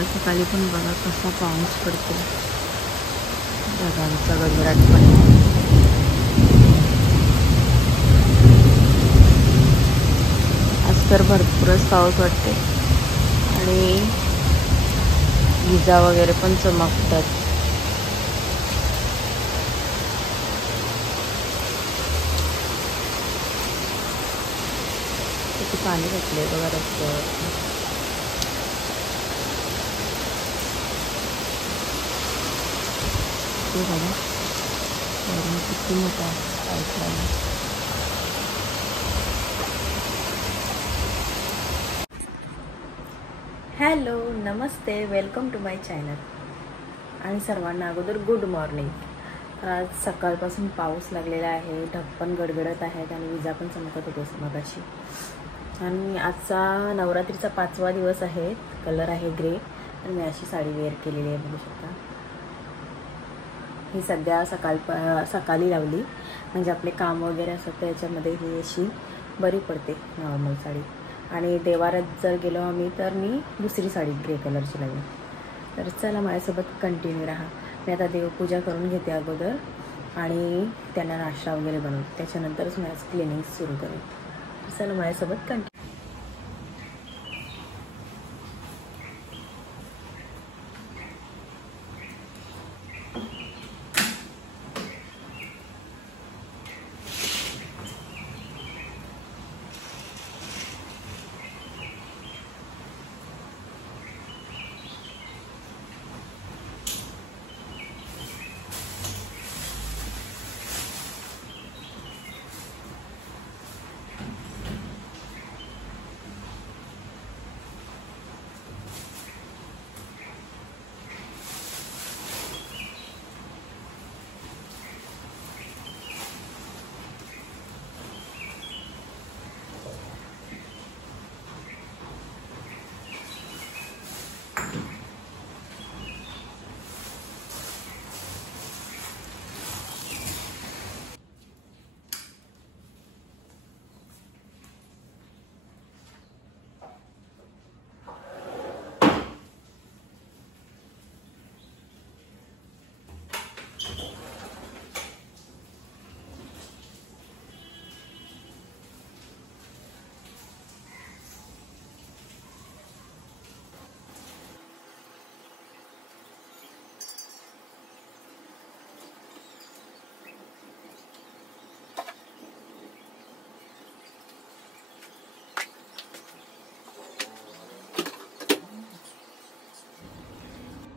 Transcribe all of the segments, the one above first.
सकाळ सकाळी पण बघा कसा पाऊस पडतो, ढगांचा गडगडाटपणे. आज तर भरपूरच पाऊस वाटते आणि विजा वगैरे पण चमकतात. किती पाणी घातले बघा रस्त्यावर. ते बघा किती मोठा पाऊस आहे. हॅलो, नमस्ते, वेलकम टू माय चॅनल. आणि सर्वांना अगोदर गुड मॉर्निंग. आज सकाळपासून पाऊस लागलेला आहे, ढग पण गडगडत आहेत आणि विजा पण चमकत होते मगाशी. आणि आजचा नवरात्रीचा 5वा दिवस आहे. कलर आहे ग्रे आणि मी अशी साडी वेअर केलेली आहे, बघू शकता. ही सध्या सकाळी लावली, म्हणजे आपले काम वगैरे असतं त्याच्यामध्ये ही अशी बरी पडते नॉर्मल साडी. आणि देवारात जर गेलो आम्ही तर मी दुसरी साडी ग्रे कलरची लावली. तर चला माझ्यासोबत कंटिन्यू राहा. मी आता देवपूजा करून घेते अगोदर आणि त्यांना नाश्ता वगैरे बनवते, त्याच्यानंतरच मी आज क्लिनिंग सुरू करेन. चला माझ्यासोबत कंटिन्यू.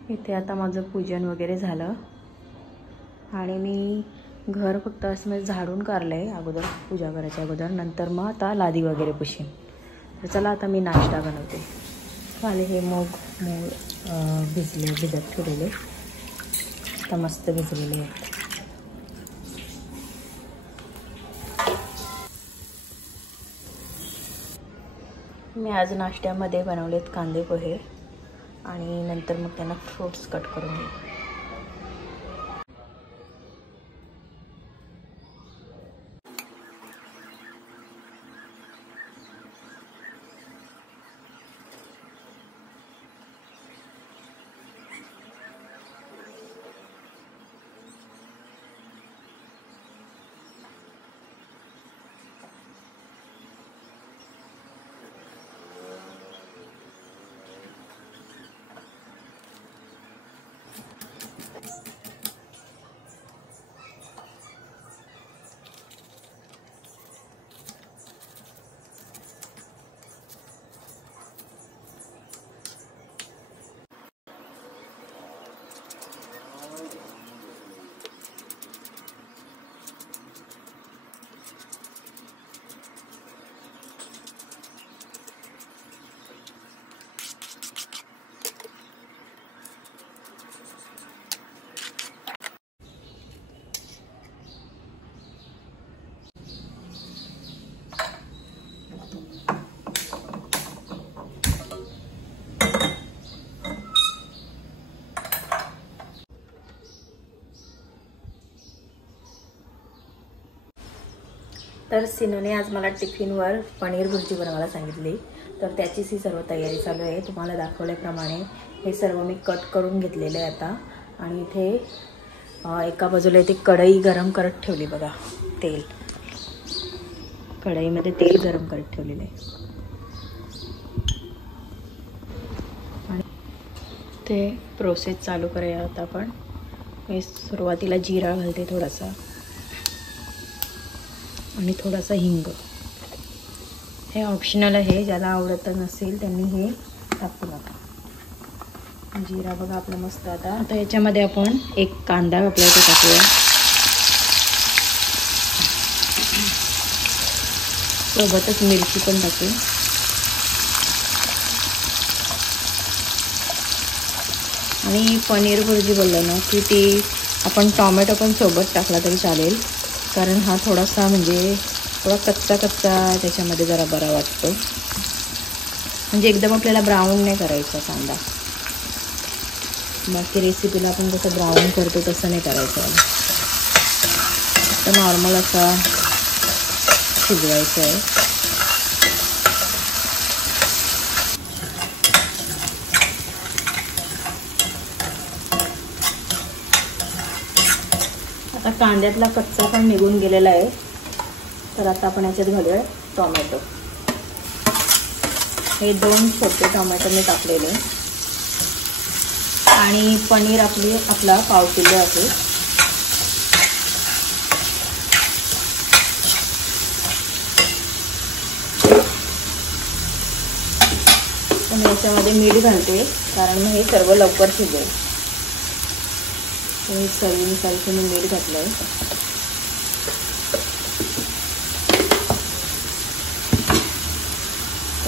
इथे आता माझं पूजन वगैरे झालं आणि मी घर फक्त असं म्हणजे झाडून काढलं आहे अगोदर, पूजा करायच्या अगोदर. नंतर मग आता लादी वगैरे पुशीन. तर चला आता मी नाश्ता बनवते. आणि हे मूग भिजत ठेवलेले, आता मस्त भिजलेले आहेत. मी आज नाश्त्यामध्ये बनवलेत कांदे पोहे आणि नंतर मग त्यांना फ्रूट्स कट करून घेऊ. तर सिनूने आज मला टिफिनवर पनीर भुर्जी बनवायला सांगितली, तर त्याचीच ही सर्व तयारी चालू आहे. तुम्हाला दाखवल्याप्रमाणे हे सर्व मी कट करून घेतलेलं आहे आता. आणि इथे एका बाजूला इथे कढई गरम करत ठेवली बघा. तेल कढईमध्ये तेल गरम करत ठेवलेलं आहे. आणि ते प्रोसेस चालू करूया आता आपण. मी सुरुवातीला जिरा घालते थोडासा आणि थोडासा हिंग. हे ऑप्शनल आहे, ज्याला आवडत नसेल त्यांनी हे टाकू नका. जिरा बघा आपलं मस्त. आता याच्यामध्ये आपण एक कांदा आपल्या इथे टाकूया. सोबतच मिरची पण टाकू. आणि पनीर भुर्जी बोललं ना की ती आपण टॉमॅटो पण सोबत टाकला तरी चालेल, कारण हा थोडासा म्हणजे थोडा कच्चा त्याच्यामध्ये जरा बरा वाटतो. म्हणजे एकदम आपल्याला ब्राऊन नाही करायचा कांदा. बाकी रेसिपीला आपण कसं ब्राऊन करतो तसं नाही करायचं. तर नॉर्मल असा शिजवायचं आहे. आता कांद्यातला कच्चा पण निघून गेलेला आहे. तर आता आपण याच्यात घालूया टोमॅटो. हे 2 छोटे टोमॅटो मी टाकलेले. आणि पनीर आपला पाव किलो आहे. मी याच्यामध्ये मीठ घालते, कारण मग हे सर्व लवकर शिजेल. हे चवीनुसार मी मीठ घातलं आहे.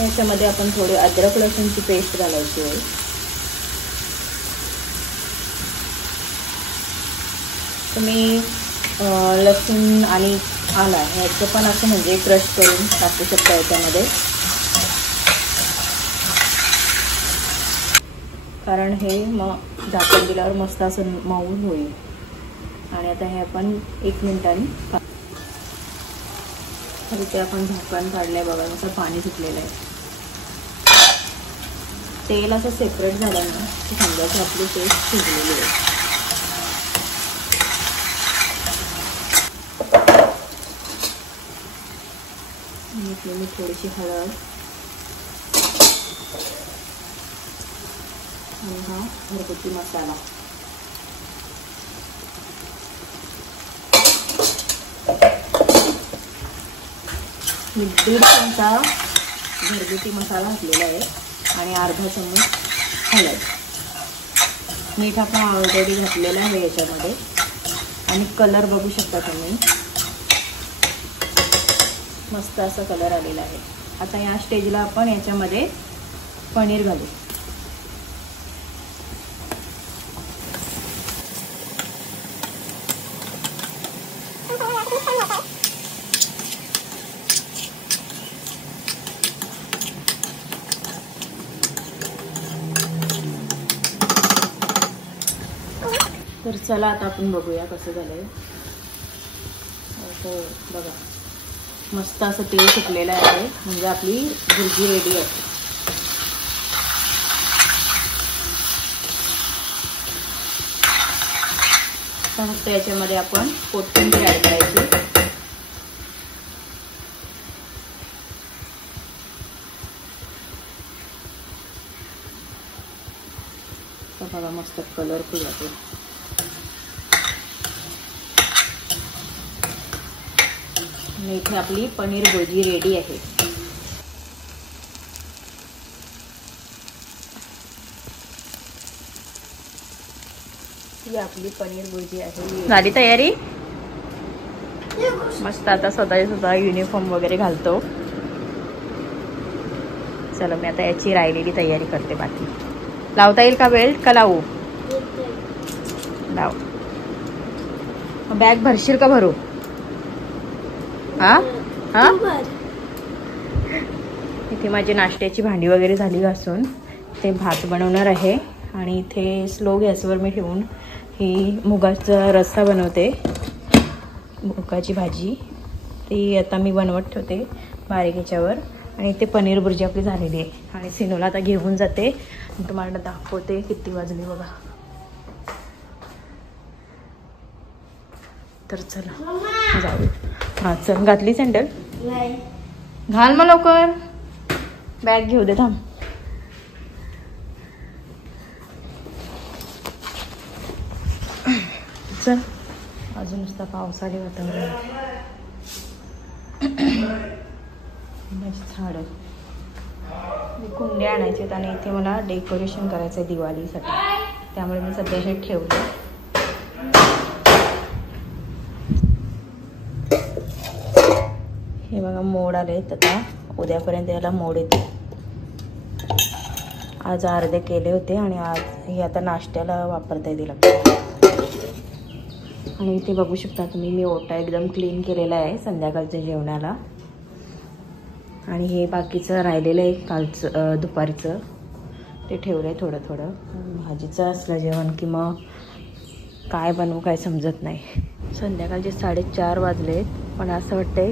याच्यामध्ये आपण थोडी अद्रक लसूणची पेस्ट घालायची आहे. तुम्ही लसूण आणि आला ह्याचं पण असं म्हणजे क्रश करून टाकू शकता याच्यामध्ये, कारण हे मग झाकण दिल्यावर मस्त असं मऊ होईल. आणि आता हे आपण 1 मिनिटांनी इथे आपण झाकण काढलंय बघा, असं पाणी सुटलेलं आहे. तेल असं सेपरेट झालं ना की समजायचं आपली पेस्ट शिजलेली आहे. मी थोडीशी हळद आणि हा घरगुती मसाला. मी 1.5 चमचा घरगुती मसाला घातलेला आहे आणि अर्धा चमच हळद. मीठ आपण ऑलरेडी घातलेलं आहे याच्यामध्ये. आणि कलर बघू शकता तुम्ही, मस्त असा कलर आलेला आहे. आता या स्टेजला आपण याच्यामध्ये पनीर घालू. तर चला आता आपण बघूया कसं झालंय. हो बघा, मस्त असं तेल सुटलेलं आहे, म्हणजे आपली भुर्जी रेडी आहे. फक्त याच्यामध्ये आपण कोथिंबीर ऍड करायची. तर बघा मस्त कलरफुल आहे. इथे आपली पनीर भुर्जी रेडी आहे. ही आपली पनीर भुर्जी आहे. झाली तयारी. मस्त आता स्वतः युनिफॉर्म वगैरे घालतो. चलो मी आता याची राहिलेली तयारी करते. बाकी लावता येईल का बेल्ट का लावू? लाव. बॅग भरशील का भरू? इथे माझी नाश्त्याची भांडी वगैरे झाली घासून. ते भात बनवणार आहे आणि इथे स्लो गॅसवर मी ठेवून ही मुगाचा रस्सा बनवते. मुगाची भाजी ती आता मी बनवत ठेवते बारीक याच्यावर. आणि इथे पनीर भुर्जी आपली झालेली आहे आणि सिनूला आता घेऊन जाते आणि तुम्हाला दाखवते किती वाजली बघा. तर चला जाऊ. हां चल, घातली सँडल? घाल मग लवकर, बॅग घेऊ दे थांब. चल, अजून नुसता पावसाळी वातावरण. झाडं कुंड्या आणायचे आहेत आणि इथे मला डेकोरेशन करायचं आहे दिवाळीसाठी, त्यामुळे मी सध्या हे ठेवलं. हे बघा मोड आले आहेत, आता उद्यापर्यंत याला मोड येते. आज अर्धे केले होते आणि आज हे आता नाश्त्याला वापरता येतील आपल्याला. आणि इथे बघू शकता तुम्ही, मी ओटा एकदम क्लीन केलेला आहे संध्याकाळच्या जेवणाला. आणि हे बाकीचं राहिलेलं आहे कालचं दुपारीचं, ते ठेवलं आहे थोडं थोडं. भाजीचं असलं जेवण की मग काय बनवू काय समजत नाही. संध्याकाळचे 4:30 वाजले, पण असं वाटतंय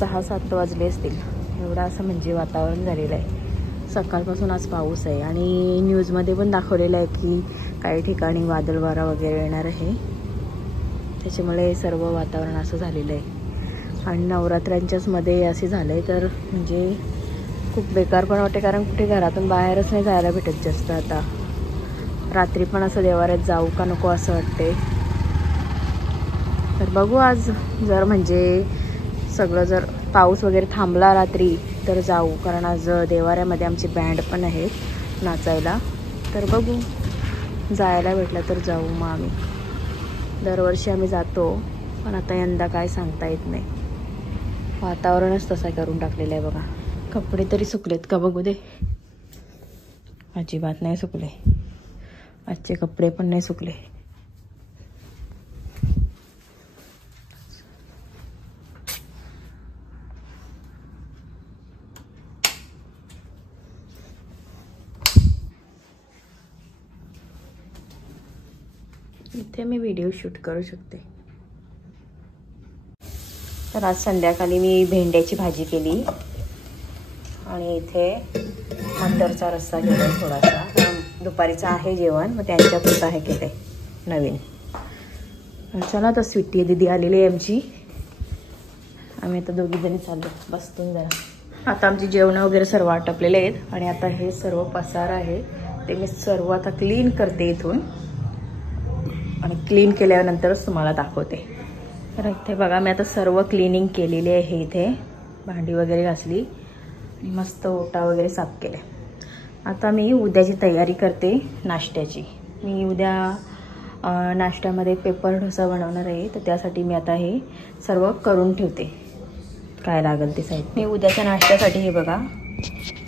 6-7 वाजले असतील, एवढं असं म्हणजे वातावरण झालेलं आहे. सकाळपासून आज पाऊस आहे आणि न्यूजमध्ये पण दाखवलेलं आहे की काही ठिकाणी वादळ वारा वगैरे येणार आहे, त्याच्यामुळे सर्व वातावरण असं झालेलं आहे. आणि नवरात्रांच्याच मध्ये असे झालं आहे तर म्हणजे खूप बेकार पण वाटते, कारण कुठे घरातून बाहेरच नाही जायला भेटत जास्त. आता रात्री पण असं देवाऱ्यात जाऊ का नको असं वाटते. तर बघू आज जर म्हणजे सगळं जर पाऊस वगैरे थांबला रात्री तर जाऊ, कारण आज देवाऱ्यामध्ये आमची बँड पण आहेत नाचायला. तर बघू जायला भेटलं तर जाऊ मग. आम्ही दरवर्षी आम्ही जातो, पण आता यंदा काय सांगता येत नाही, वातावरणच तसं करून टाकलेलं आहे बघा. कपडे तरी सुकलेत का बघू दे. अजिबात नाही सुकले, आजचे कपडे पण नाही सुकले. इथे मी व्हिडिओ शूट करू शकते. तर आज संध्याकाळी मी भेंड्याची भाजी केली आणि इथे मटरचा रस्सा केला थोडासा. दुपारीचं आहे जेवण, मग त्यांच्यापुरतं आहे केलं आहे नवीन. चला आता स्वीटी दीदी आलेली आहे आमची, आम्ही आता दोघीजणी चाललो बसतून जरा. आता आमची जेवणं वगैरे सर्व आटपलेले आहेत आणि आता हे सर्व पसार आहे ते मी सर्व आता क्लीन करते इथून, आणि क्लीन केल्यानंतरच तुम्हाला दाखवते. तर इथे बघा मी आता सर्व क्लिनिंग केलेली आहे. इथे भांडी वगैरे घासली आणि मस्त ओटा वगैरे साफ केले. आता मी उद्याची तयारी करते नाश्त्याची. मी उद्या नाश्त्यामध्ये पेपर डोसा बनवणार आहे, तर त्यासाठी मी आता हे सर्व करून ठेवते काय लागेल ते साहित्य. मी उद्याच्या नाश्त्यासाठी हे बघा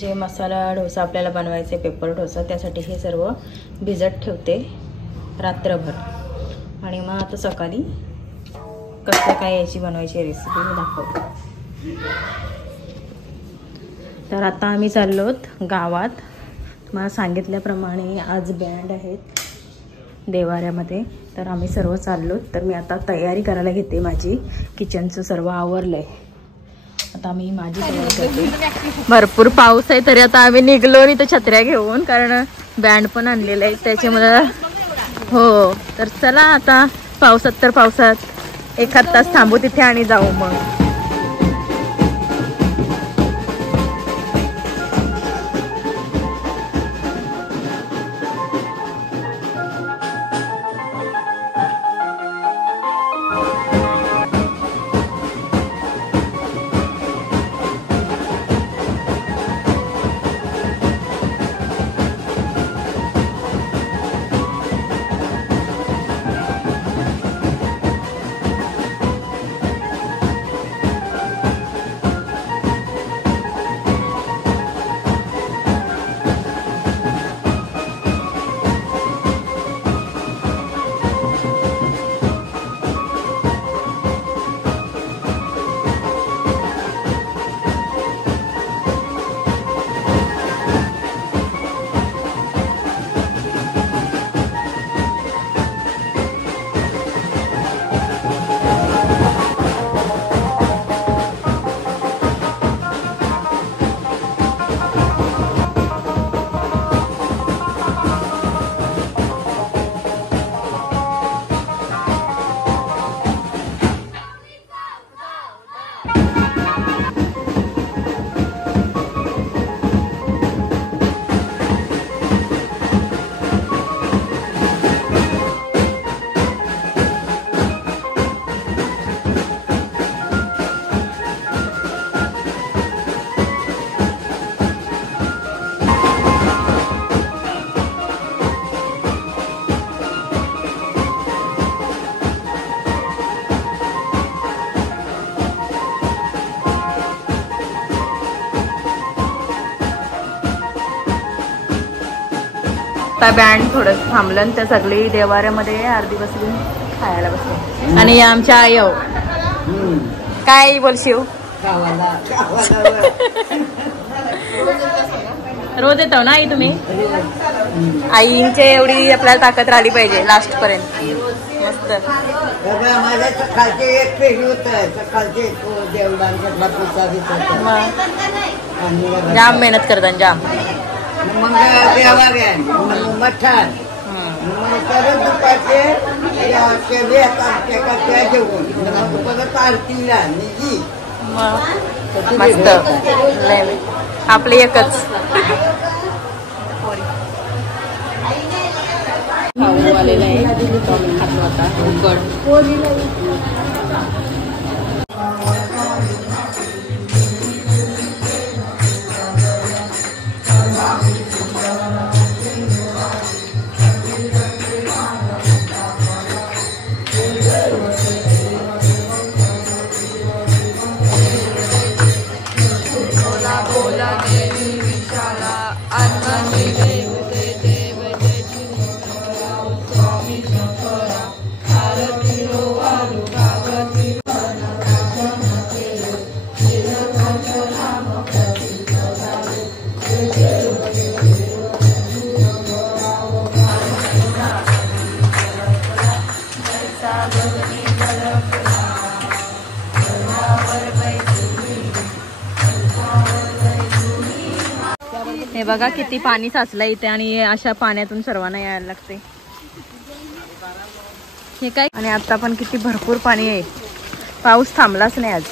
जे मसाला डोसा आपल्याला बनवायचे पेपर डोसा, त्यासाठी हे सर्व भिजत ठेवते रात्रभर, आणि मग आता सकाळी कसं काय याची बनवायची रेसिपी मी दाखवते. तर आता आम्ही चाललोत गावात. तुम्हाला सांगितल्याप्रमाणे आज बँड आहेत देवाऱ्यामध्ये, तर आम्ही सर्व चाललोत. तर मी आता तयारी करायला घेते, माझी किचनचं सर्व आवरलं आहे. आता आम्ही माझी तयारी करते. भरपूर पाऊस आहे तरी आता आम्ही निघलो आणि तर छत्र्या घेऊन, कारण बँड पण आणलेलं आहे त्याच्यामुळं. हो तर चला आता पावसात तर पावसात एखाद तास थांबू तिथे आणि जाऊ मग. आता बँड थोडं थांबलं आणि त्या सगळी देवाऱ्यामध्ये अर्धी बसली खायला बसली. आणि आमच्या आई हो काय बोलशील रोज येतो ना आई तुम्ही. आईंचे एवढी आपल्याला ताकद राहिली पाहिजे लास्ट पर्यंत. मस्त माझ्या सकाळचे एक फेरी होत सकाळचे जाम मेहनत करतात जाम. मग देवाऱ्या मठात मग दुपारचे जेवण परत आरतीला मस्त आपले एकच. भाऊ आलेला आहे तो आम्ही खातो आता उकड. हे बघा किती पाणी साचलं इथे आणि अशा पाण्यातून सर्वांना यायला लागते. हे काय आणि आता पण किती भरपूर पाणी आहे. पाऊस थांबलाच नाही आज.